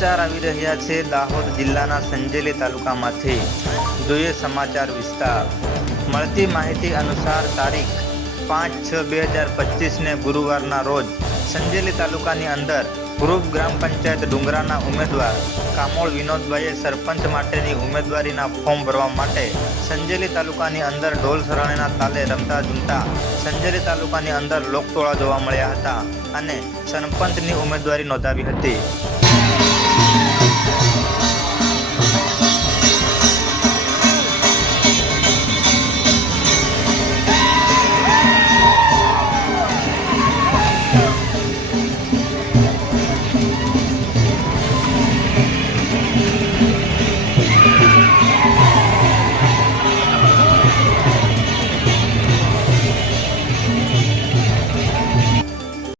સમાચાર આવી રહ્યા છે દાહોદ જિલ્લાના સંજેલી તાલુકામાંથી। જોઈએ સમાચાર વિસ્તાર। મળતી માહિતી અનુસાર તારીખ 5/6/2025 ને ગુરુવારના રોજ સંજેલી તાલુકાની અંદર ગ્રુપ ગ્રામ પંચાયત ડુંગરાના ઉમેદવાર કામોળ વિનોદભાઈએ સરપંચ માટેની ઉમેદવારીના ફોર્મ ભરવા માટે સંજેલી તાલુકાની અંદર ઢોલ સરાણીના તાલે રમતા ઝૂમતા સંજેલી તાલુકાની અંદર લોકટોળા જોવા મળ્યા હતા અને સરપંચની ઉમેદવારી નોંધાવી હતી।